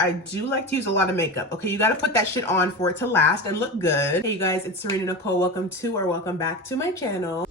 I do like to use a lot of makeup. Okay, you gotta put that shit on for it to last and look good. Hey you guys, it's Serena Nicole. Welcome to or welcome back to my channel.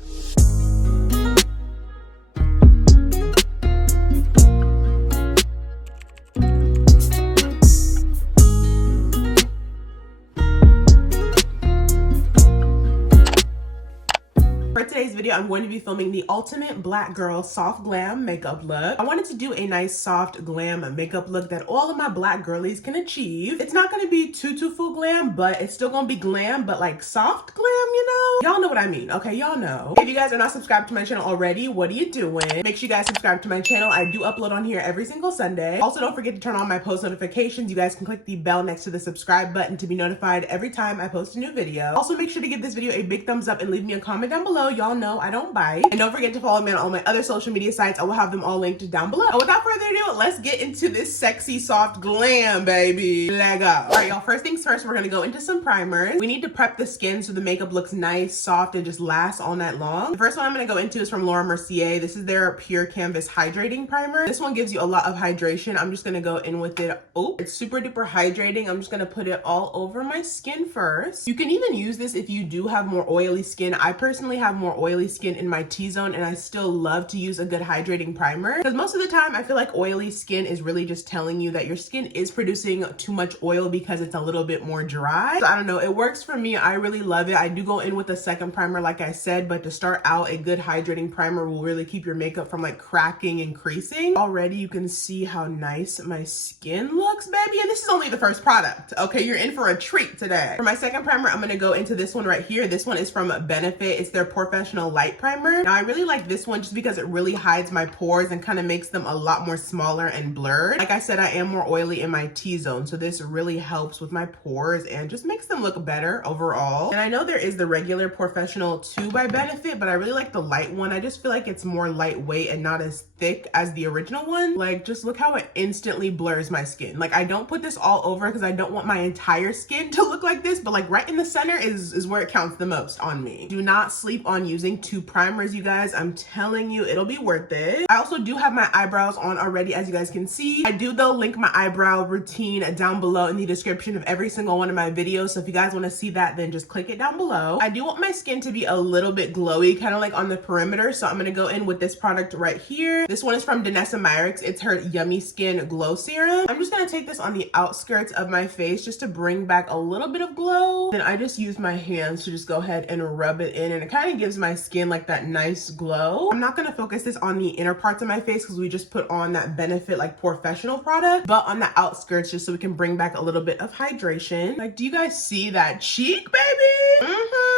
For today's video, I'm going to be filming the ultimate black girl soft glam makeup look. I wanted to do a nice soft glam makeup look that all of my black girlies can achieve. It's not going to be too full glam, but it's still going to be glam, but like soft glam, you know? Y'all know what I mean, okay? Y'all know. If you guys are not subscribed to my channel already, what are you doing? Make sure you guys subscribe to my channel. I do upload on here every single Sunday. Also, don't forget to turn on my post notifications. You guys can click the bell next to the subscribe button to be notified every time I post a new video. Also, make sure to give this video a big thumbs up and leave me a comment down below. Y'all know I don't bite. And don't forget to follow me on all my other social media sites. I will have them all linked down below. And without further ado, let's get into this sexy soft glam, baby. Let go. All right, y'all, first things first, we're gonna go into some primers. We need to prep the skin so the makeup looks nice, soft, and just lasts all night long. The first one I'm gonna go into is from Mercier. This is their Pure Canvas Hydrating Primer. This one gives you a lot of hydration. I'm just gonna go in with it. Oh, it's super duper hydrating. I'm just gonna put it all over my skin first. You can even use this if you do have more oily skin. I personally have more oily skin in my T-zone, and I still love to use a good hydrating primer because most of the time I feel like oily skin is really just telling you that your skin is producing too much oil because it's a little bit more dry. So I don't know, it works for me. I really love it. I do go in with a second primer like I said, but to start out, a good hydrating primer will really keep your makeup from like cracking and creasing. Already you can see how nice my skin looks, baby, and this is only the first product. Okay, you're in for a treat today. For my second primer, I'm gonna go into this one right here. This one is from Benefit. It's their Porefessional Light Primer. Now I really like this one just because it really hides my pores and kind of makes them a lot more smaller and blurred. Like I said, I am more oily in my T-zone, so this really helps with my pores and just makes them look better overall. And I know there is the regular Porefessional 2 by Benefit, but I really like the light one. I just feel like it's more lightweight and not as thick as the original one. Like, just look how it instantly blurs my skin. Like, I don't put this all over because I don't want my entire skin to look like this, but like right in the center is where it counts the most on me. Do not sleep on using two primers, you guys. I'm telling you, it'll be worth it. I also do have my eyebrows on already, as you guys can see. I do though link my eyebrow routine down below in the description of every single one of my videos, so if you guys want to see that, then just click it down below. I do want my skin to be a little bit glowy, kind of like on the perimeter, so I'm gonna go in with this product right here. This one is from Danessa Myricks. It's her Yummy Skin Glow Serum. I'm just gonna take this on the outskirts of my face just to bring back a little bit of glow. Then I just use my hands to just go ahead and rub it in, and it kind of gives my skin like that nice glow. I'm not gonna focus this on the inner parts of my face because we just put on that Benefit like Porefessional product, but on the outskirts just so we can bring back a little bit of hydration. Like, do you guys see that cheek, baby?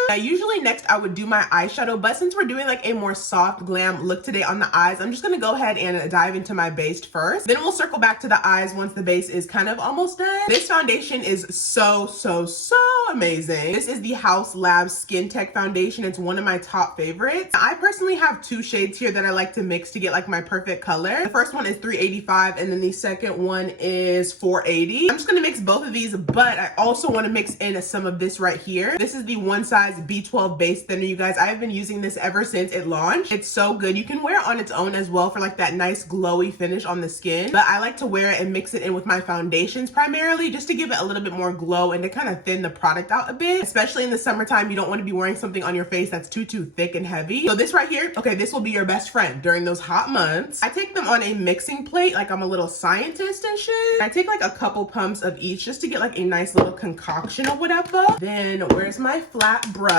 Now, usually next I would do my eyeshadow, but since we're doing like a more soft glam look today on the eyes, I'm just gonna go ahead and dive into my base first. Then we'll circle back to the eyes once the base is kind of almost done. This foundation is so amazing. This is the Haus Labs Skin Tech Foundation. It's one of my top favorites. I personally have two shades here that I like to mix to get like my perfect color. The first one is 385 and then the second one is 480. I'm just gonna mix both of these, but I also want to mix in some of this right here. This is the One Size B12 base thinner, you guys. I've been using this ever since it launched. It's so good. You can wear it on its own as well for like that nice glowy finish on the skin, but I like to wear it and mix it in with my foundations primarily just to give it a little bit more glow and to kind of thin the product out a bit. Especially in the summertime, you don't want to be wearing something on your face that's too thick and heavy. So this right here, okay, this will be your best friend during those hot months. I take them on a mixing plate like I'm a little scientist and shit. I take like a couple pumps of each just to get like a nice little concoction or whatever. Then where's my flat brush?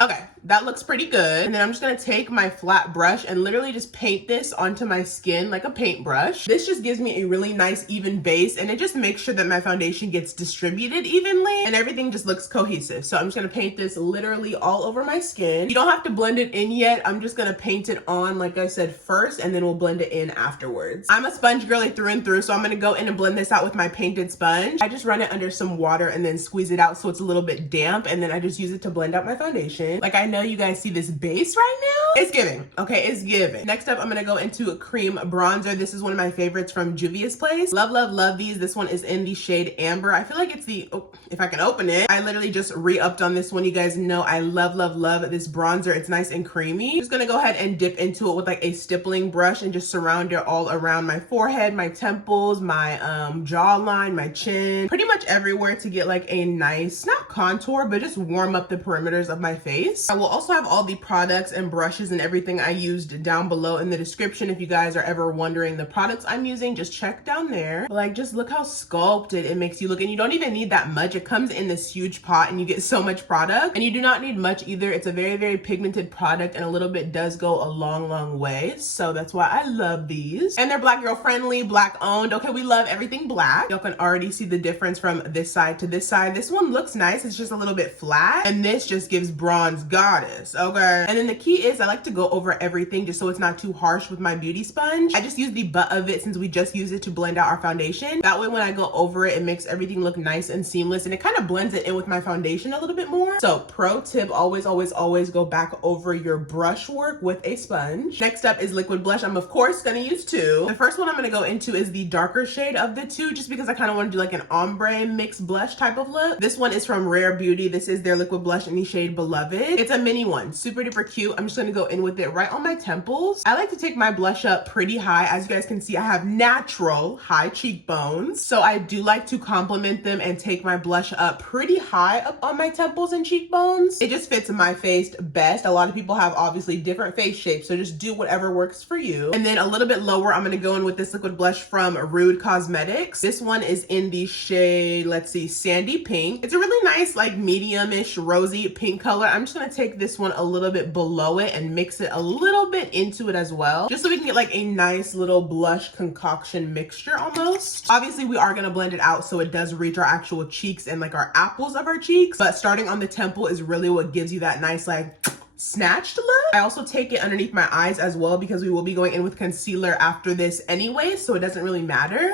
Okay, that looks pretty good. And then I'm just gonna take my flat brush and literally just paint this onto my skin like a paintbrush. This just gives me a really nice even base, and it just makes sure that my foundation gets distributed evenly and everything just looks cohesive. So I'm just gonna paint this literally all over my skin. You don't have to blend it in yet. I'm just gonna paint it on, like I said, first, and then we'll blend it in afterwards. I'm a sponge girly through and through, so I'm gonna go in and blend this out with my painted sponge. I just run it under some water and then squeeze it out so it's a little bit damp, and then I just use it to blend out my foundation. Like, I know know you guys see this base right now? It's giving, okay, it's giving. Next up, I'm gonna go into a cream bronzer. This is one of my favorites from Juvia's place. Love, love, love these. This one is in the shade Amber. I feel like it's the, oh, if I can open it. I literally just re-upped on this one. You guys know I love, love, love this bronzer. It's nice and creamy. Just gonna go ahead and dip into it with like a stippling brush and just surround it all around my forehead, my temples, my jawline, my chin, pretty much everywhere to get like a nice, not contour, but just warm up the perimeters of my face. I will also have all the products and brushes and everything I used down below in the description. If you guys are ever wondering the products I'm using, just check down there. But like, just look how sculpted it makes you look, and you don't even need that much. It comes in this huge pot and you get so much product, and you do not need much either. It's a very, very pigmented product, and a little bit does go a long, long way. So that's why I love these. And they're Black girl friendly, Black owned. Okay, we love everything Black. Y'all can already see the difference from this side to this side. This one looks nice. It's just a little bit flat, and this just gives bronze goddess. Okay. And then the key is I like to go over everything just so it's not too harsh with my beauty sponge. I just use the butt of it since we just use it to blend out our foundation. That way when I go over it, it makes everything look nice and seamless, and it kind of blends it in with my foundation a little bit more. So pro tip, always, always, always go back over your brush work with a sponge. Next up is liquid blush. I'm of course gonna use two. The first one I'm gonna go into is the darker shade of the two, just because I kind of want to do like an ombre mixed blush type of look. This one is from Rare Beauty. This is their liquid blush in the shade Beloved. It's a mini one, super duper cute. I'm just gonna go in with it right on my temples. I like to take my blush up pretty high. As you guys can see, I have natural high cheekbones, so I do like to complement them and take my blush up pretty high up on my temples and cheekbones. It just fits my face best. A lot of people have obviously different face shapes, so just do whatever works for you. And then a little bit lower, I'm gonna go in with this liquid blush from Rude Cosmetics. This one is in the shade, let's see, Sandy Pink. It's a really nice, like medium-ish rosy pink color. I'm just gonna take this one a little bit below it and mix it a little bit into it as well, just so we can get like a nice little blush concoction mixture almost. Obviously, we are gonna blend it out so it does reach our actual cheeks and like our apples of our cheeks, but starting on the temple is really what gives you that nice like snatched look. I also take it underneath my eyes as well because we will be going in with concealer after this anyway, so it doesn't really matter.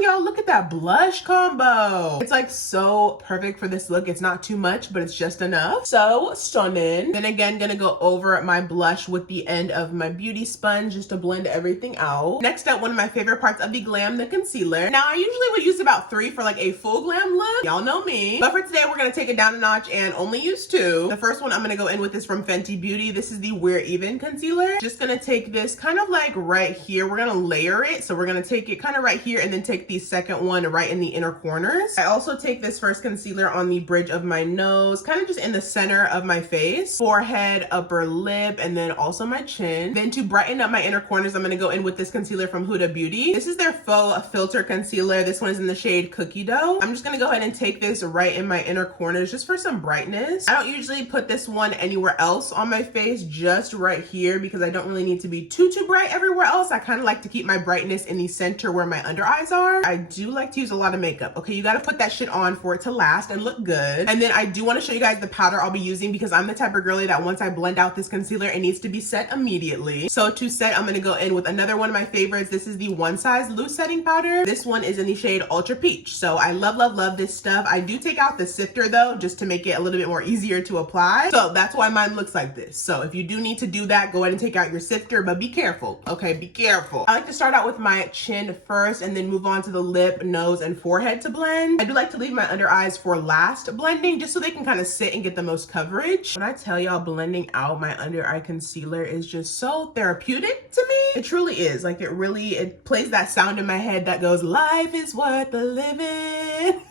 Y'all, look at that blush combo. It's like so perfect for this look. It's not too much, but it's just enough. So stunning. Then again, gonna go over my blush with the end of my beauty sponge just to blend everything out. Next up, one of my favorite parts of the Glam, the concealer. Now, I usually would use about 3 for like a full glam look. Y'all know me. But for today, we're gonna take it down a notch and only use 2. The first one I'm gonna go in with is from Fenty Beauty. This is the We're Even concealer. Just gonna take this kind of like right here. We're gonna layer it. So we're gonna take it kind of right here and then take the second one right in the inner corners. I also take this first concealer on the bridge of my nose, kind of just in the center of my face, forehead, upper lip, and then also my chin. Then to brighten up my inner corners, I'm gonna go in with this concealer from Huda Beauty. This is their faux filter concealer. This one is in the shade Cookie Dough. I'm just gonna go ahead and take this right in my inner corners just for some brightness. I don't usually put this one anywhere else on my face, just right here, because I don't really need to be too bright everywhere else. I kind of like to keep my brightness in the center where my under eyes are. I do like to use a lot of makeup. Okay, you got to put that shit on for it to last and look good. And then I do want to show you guys the powder I'll be using because I'm the type of girly that once I blend out this concealer, it needs to be set immediately. So to set, I'm going to go in with another one of my favorites. This is the One Size Loose Setting Powder. This one is in the shade Ultra Peach. So I love, love, love this stuff. I do take out the sifter though, just to make it a little bit more easier to apply. So that's why mine looks like this. So if you do need to do that, go ahead and take out your sifter, but be careful. Okay, be careful. I like to start out with my chin first and then move on to the lip, nose, and forehead to blend. I do like to leave my under eyes for last blending just so they can kind of sit and get the most coverage. When I tell y'all blending out my under eye concealer is just so therapeutic to me. It truly is. Like it plays that sound in my head that goes, life is worth the living.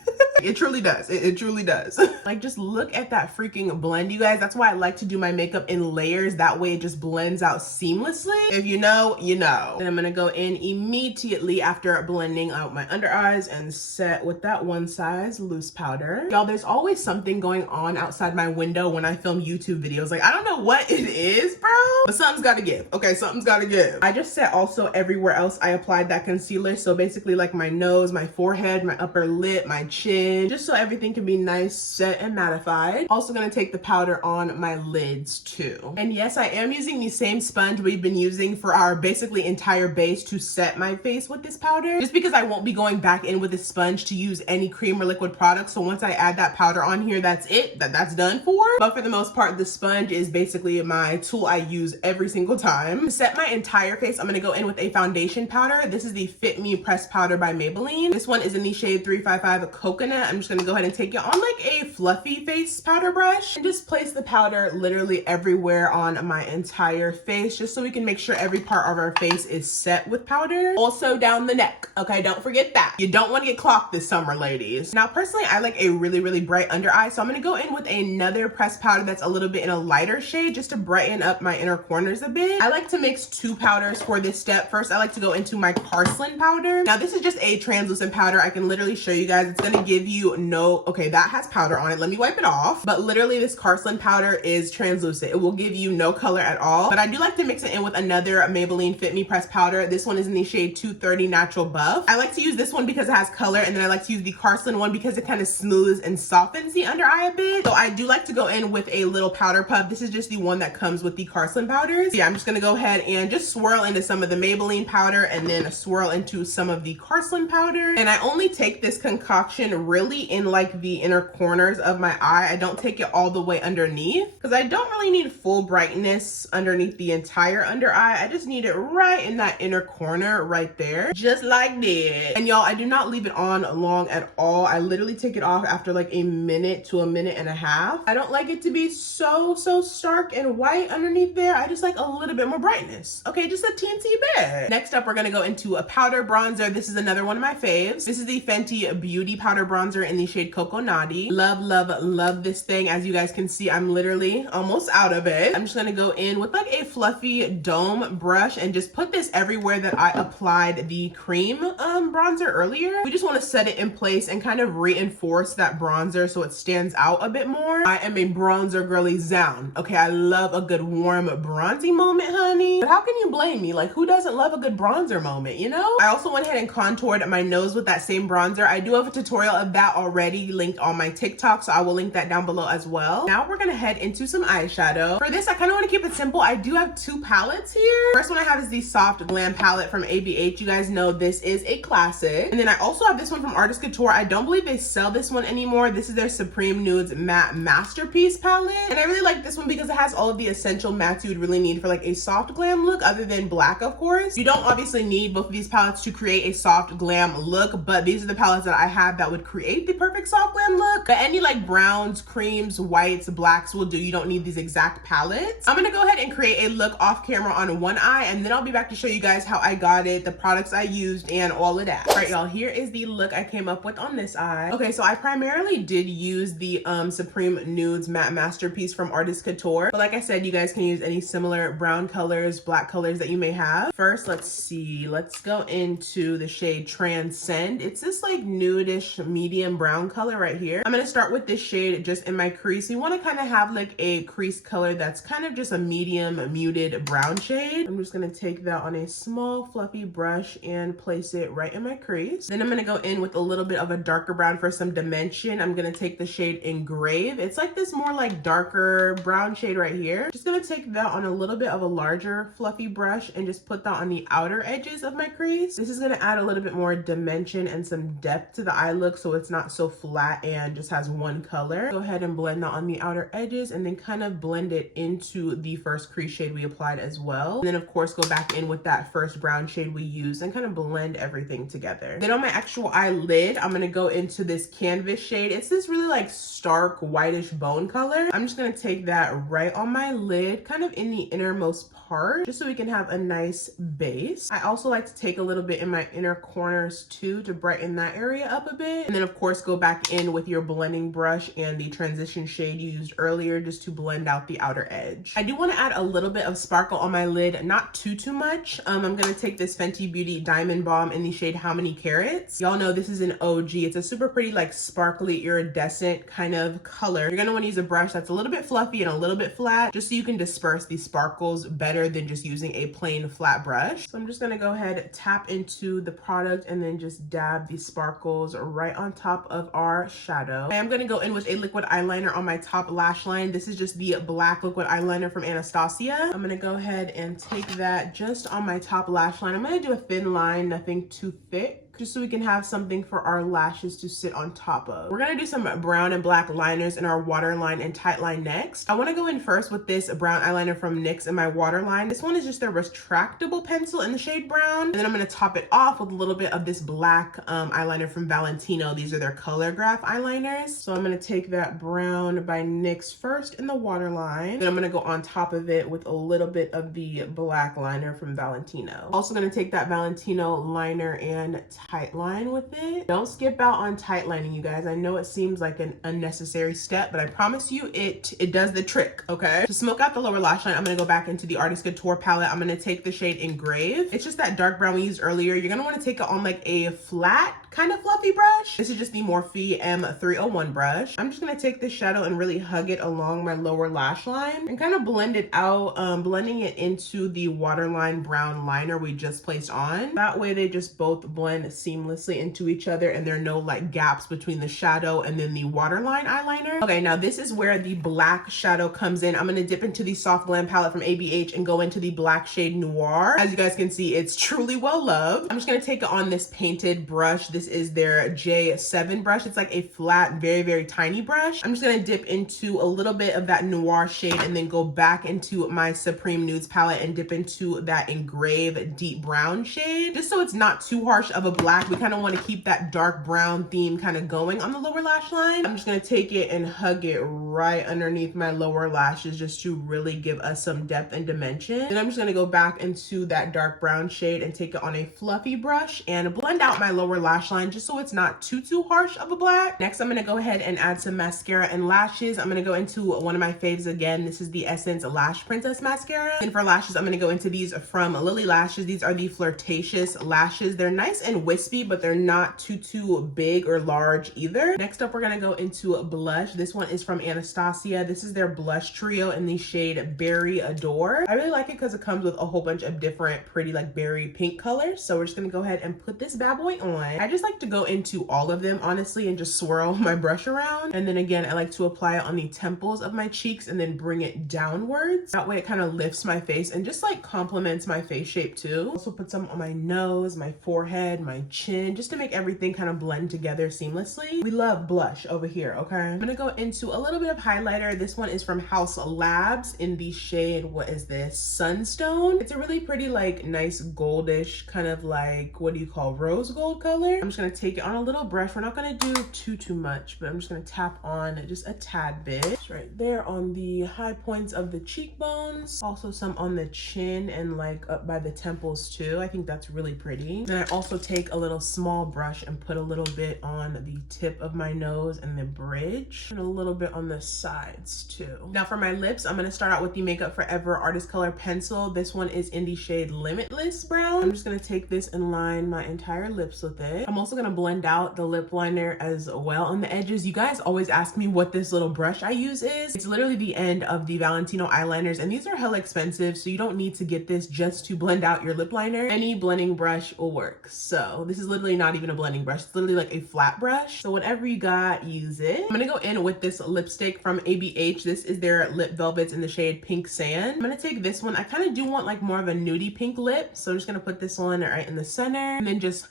It truly does. It truly does. Like just look at that freaking blend, you guys. That's why I like to do my makeup in layers. That way it just blends out seamlessly. If you know, you know. Then I'm gonna go in immediately after blending out my under eyes and set with that One Size Loose powder. Y'all, there's always something going on outside my window when I film YouTube videos. Like, I don't know what it is, bro, but something's gotta give. Okay, something's gotta give. I just set also everywhere else I applied that concealer. So basically like my nose, my forehead, my upper lip, my chin, in just so everything can be nice, set, and mattified. Also gonna take the powder on my lids too. And yes, I am using the same sponge we've been using for our basically entire base to set my face with this powder, just because I won't be going back in with this sponge to use any cream or liquid product. So once I add that powder on here, that's it, that's done for. But for the most part, the sponge is basically my tool I use every single time. To set my entire face, I'm gonna go in with a foundation powder. This is the Fit Me Pressed Powder by Maybelline. This one is in the shade 355 Coconut. I'm just gonna go ahead and take it on like a fluffy face powder brush and just place the powder literally everywhere on my entire face, just so we can make sure every part of our face is set with powder. Also down the neck, okay? Don't forget that. You don't wanna get clocked this summer, ladies. Now, personally, I like a really bright under eye, so I'm gonna go in with another pressed powder that's a little bit in a lighter shade just to brighten up my inner corners a bit. I like to mix two powders for this step. First, I like to go into my Carslan powder. Now, this is just a translucent powder. I can literally show you guys. It's gonna give you okay, that has powder on it. Let me wipe it off. But literally, this Carslan powder is translucent. It will give you no color at all. But I do like to mix it in with another Maybelline Fit Me Pressed powder. This one is in the shade 230 Natural Buff. I like to use this one because it has color, and then I like to use the Carslan one because it kind of smooths and softens the under eye a bit. So I do like to go in with a little powder puff. This is just the one that comes with the Carslan powders. So yeah, I'm just gonna go ahead and just swirl into some of the Maybelline powder and then swirl into some of the Carslan powder. And I only take this concoction really in like the inner corners of my eye. I don't take it all the way underneath because I don't really need full brightness underneath the entire under eye. I just need it right in that inner corner right there, just like this. And y'all, I do not leave it on long at all. I literally take it off after like a minute to a minute and a half. I don't like it to be so stark and white underneath there. I just like a little bit more brightness. Okay, just a teensy bit. Next up, we're gonna go into a powder bronzer. This is another one of my faves. This is the Fenty Beauty powder bronzer in the shade Cocoa Naughty. Love this thing. As you guys can see, I'm literally almost out of it. I'm just gonna go in with like a fluffy dome brush and just put this everywhere that I applied the cream bronzer earlier. We just want to set it in place and kind of reinforce that bronzer so it stands out a bit more. I am a bronzer girly zone. Okay, I love a good warm bronzy moment, honey. But how can you blame me? Like, who doesn't love a good bronzer moment, you know? I also went ahead and contoured my nose with that same bronzer. I do have a tutorial of that already linked on my TikTok, so I will link that down below as well. Now we're gonna head into some eyeshadow. For this, I kind of want to keep it simple. I do have two palettes here. First one I have is the Soft Glam palette from ABH. You guys know this is a classic. And then I also have this one from Artist Couture. I don't believe they sell this one anymore. This is their Supreme Nudes Matte Masterpiece palette. And I really like this one because it has all of the essential mattes you would really need for like a soft glam look, other than black, of course. You don't obviously need both of these palettes to create a soft glam look, but these are the palettes that I have that would create the perfect soft glam look. But any like browns, creams, whites, blacks will do. You don't need these exact palettes. I'm gonna go ahead and create a look off camera on one eye, and then I'll be back to show you guys how I got it, the products I used, and all of that. All right, y'all, here is the look I came up with on this eye. Okay, so I primarily did use the Supreme Nudes Matte Masterpiece from Artist Couture, but like I said, you guys can use any similar brown colors, black colors that you may have. First, let's go into the shade Transcend. It's this like nude-ish medium brown color right here. I'm gonna start with this shade just in my crease. You want to kind of have like a crease color that's kind of just a medium muted brown shade. I'm just gonna take that on a small fluffy brush and place it right in my crease. Then I'm gonna go in with a little bit of a darker brown for some dimension. I'm gonna take the shade Engrave. It's like this more like darker brown shade right here. Just gonna take that on a little bit of a larger fluffy brush and just put that on the outer edges of my crease. This is gonna add a little bit more dimension and some depth to the eye look so it's not so flat and just has one color. Go ahead and blend that on the outer edges and then kind of blend it into the first crease shade we applied as well. And then of course go back in with that first brown shade we used and kind of blend everything together. Then on my actual eyelid, I'm gonna go into this Canvas shade. It's this really like stark whitish bone color. I'm just gonna take that right on my lid, kind of in the innermost part, just so we can have a nice base. I also like to take a little bit in my inner corners too to brighten that area up a bit. And then of course go back in with your blending brush and the transition shade you used earlier just to blend out the outer edge. I do want to add a little bit of sparkle on my lid, not too much. I'm gonna take this Fenty Beauty Diamond Balm in the shade How Many Carats. Y'all know this is an OG. It's a super pretty like sparkly iridescent kind of color. You're gonna want to use a brush that's a little bit fluffy and a little bit flat just so you can disperse the sparkles better better than just using a plain flat brush. So I'm just gonna go ahead, tap into the product, and then just dab these sparkles right on top of our shadow. I am gonna go in with a liquid eyeliner on my top lash line. This is just the black liquid eyeliner from Anastasia. I'm gonna go ahead and take that just on my top lash line. I'm gonna do a thin line, nothing too thick, just so we can have something for our lashes to sit on top of. We're gonna do some brown and black liners in our waterline and tight line next. I wanna go in first with this brown eyeliner from NYX in my waterline. This one is just their retractable pencil in the shade brown. And then I'm gonna top it off with a little bit of this black eyeliner from Valentino. These are their color graph eyeliners. So I'm gonna take that brown by NYX first in the waterline. Then I'm gonna go on top of it with a little bit of the black liner from Valentino. Also gonna take that Valentino liner and tight line with it. Don't skip out on tight lining, you guys. I know it seems like an unnecessary step, but I promise you it does the trick, okay? To smoke out the lower lash line, I'm gonna go back into the Artist Couture palette. I'm gonna take the shade Engrave. It's just that dark brown we used earlier. You're gonna wanna take it on like a flat, kind of fluffy brush. This is just the Morphe M301 brush. I'm just gonna take this shadow and really hug it along my lower lash line and kind of blend it out, blending it into the waterline brown liner we just placed on. That way they just both blend seamlessly into each other and there are no like gaps between the shadow and then the waterline eyeliner. Okay, now this is where the black shadow comes in. I'm gonna dip into the Soft Glam palette from ABH and go into the black shade Noir. As you guys can see, it's truly well loved. I'm just gonna take it on this painted brush. This is their J7 brush. It's like a flat, very, very tiny brush. I'm just gonna dip into a little bit of that Noir shade and then go back into my Supreme Nudes palette and dip into that Engrave deep brown shade, just so it's not too harsh of a black. We kind of want to keep that dark brown theme kind of going on the lower lash line. I'm just going to take it and hug it right underneath my lower lashes just to really give us some depth and dimension. And I'm just going to go back into that dark brown shade and take it on a fluffy brush and blend out my lower lash line just so it's not too harsh of a black. Next, I'm going to go ahead and add some mascara and lashes. I'm going to go into one of my faves again. This is the Essence Lash Princess mascara. And for lashes, I'm going to go into these from Lily Lashes. These are the Flirtatious lashes. They're nice and wispy, but they're not too big or large either. Next up, we're gonna go into a blush. This one is from Anastasia. This is their blush trio in the shade Berry Adore. I really like it because it comes with a whole bunch of different pretty like berry pink colors. So we're just gonna go ahead and put this bad boy on. I just like to go into all of them honestly and just swirl my brush around. And then again, I like to apply it on the temples of my cheeks and then bring it downwards. That way it kind of lifts my face and just like complements my face shape too. Also put some on my nose, my forehead, my chin, just to make everything kind of blend together seamlessly. We love blush over here, okay? I'm gonna go into a little bit of highlighter. This one is from Haus Labs in the shade, what is this? Sunstone. It's a really pretty like nice goldish kind of like, what do you call, rose gold color. I'm just gonna take it on a little brush. We're not gonna do too much, but I'm just gonna tap on just a tad bit. It's right there on the high points of the cheekbones. Also some on the chin and like up by the temples too. I think that's really pretty. Then I also take a little small brush and put a little bit on the tip of my nose and the bridge and a little bit on the sides too. Now for my lips, I'm gonna start out with the Makeup Forever Artist Color Pencil. This one is in the shade Limitless Brown. I'm just gonna take this and line my entire lips with it. I'm also gonna blend out the lip liner as well on the edges. You guys always ask me what this little brush I use is. It's literally the end of the Valentino eyeliners and these are hella expensive, so you don't need to get this just to blend out your lip liner. Any blending brush will work. So this is literally not even a blending brush. It's literally like a flat brush. So whatever you got, use it. I'm gonna go in with this lipstick from ABH. This is their Lip Velvets in the shade Pink Sand. I'm gonna take this one. I kind of do want like more of a nudie pink lip. So I'm just gonna put this one right in the center and then just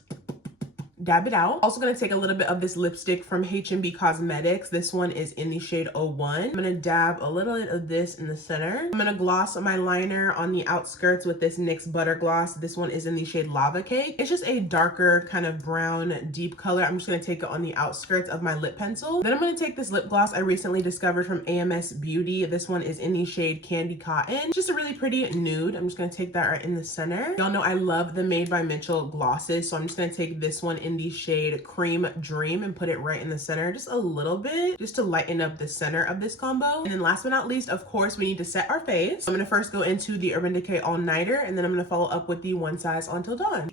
dab it out. Also gonna take a little bit of this lipstick from H&B Cosmetics. This one is in the shade 01. I'm gonna dab a little bit of this in the center. I'm gonna gloss my liner on the outskirts with this NYX Butter Gloss. This one is in the shade Lava Cake. It's just a darker kind of brown deep color. I'm just gonna take it on the outskirts of my lip pencil. Then I'm gonna take this lip gloss I recently discovered from AMS Beauty. This one is in the shade Candy Cotton. Just a really pretty nude. I'm just gonna take that right in the center. Y'all know I love the Made by Mitchell glosses, so I'm just gonna take this one in the shade Cream Dream and put it right in the center just a little bit, just to lighten up the center of this combo. And then last but not least, of course, we need to set our face. I'm gonna first go into the Urban Decay All Nighter and then I'm gonna follow up with the One Size Until Dawn.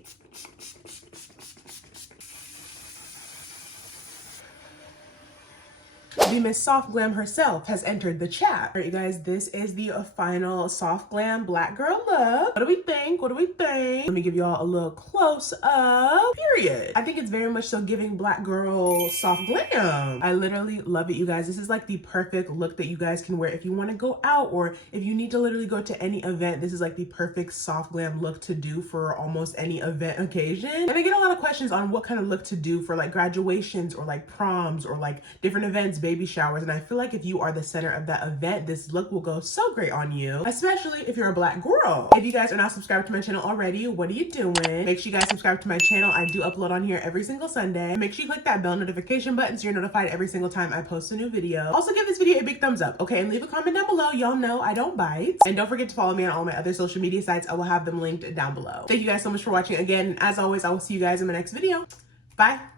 the Miss Soft Glam herself has entered the chat. All right, you guys, this is the final Soft Glam Black Girl look. What do we think? What do we think? Let me give y'all a little close up. Period. I think it's very much so giving Black Girl Soft Glam. I literally love it, you guys. This is like the perfect look that you guys can wear if you want to go out, or if you need to literally go to any event. This is like the perfect soft glam look to do for almost any event occasion. And I get a lot of questions on what kind of look to do for like graduations or like proms or like different events, baby showers. And I feel like if you are the center of that event, this look will go so great on you, especially if you're a Black girl. If you guys are not subscribed to my channel already, what are you doing? Make sure you guys subscribe to my channel. I do upload on here every single Sunday. Make sure you click that bell notification button so you're notified every single time I post a new video. Also give this video a big thumbs up, okay? And leave a comment down below. Y'all know I don't bite. And don't forget to follow me on all my other social media sites. I will have them linked down below. Thank you guys so much for watching again. As always, I will see you guys in my next video. Bye.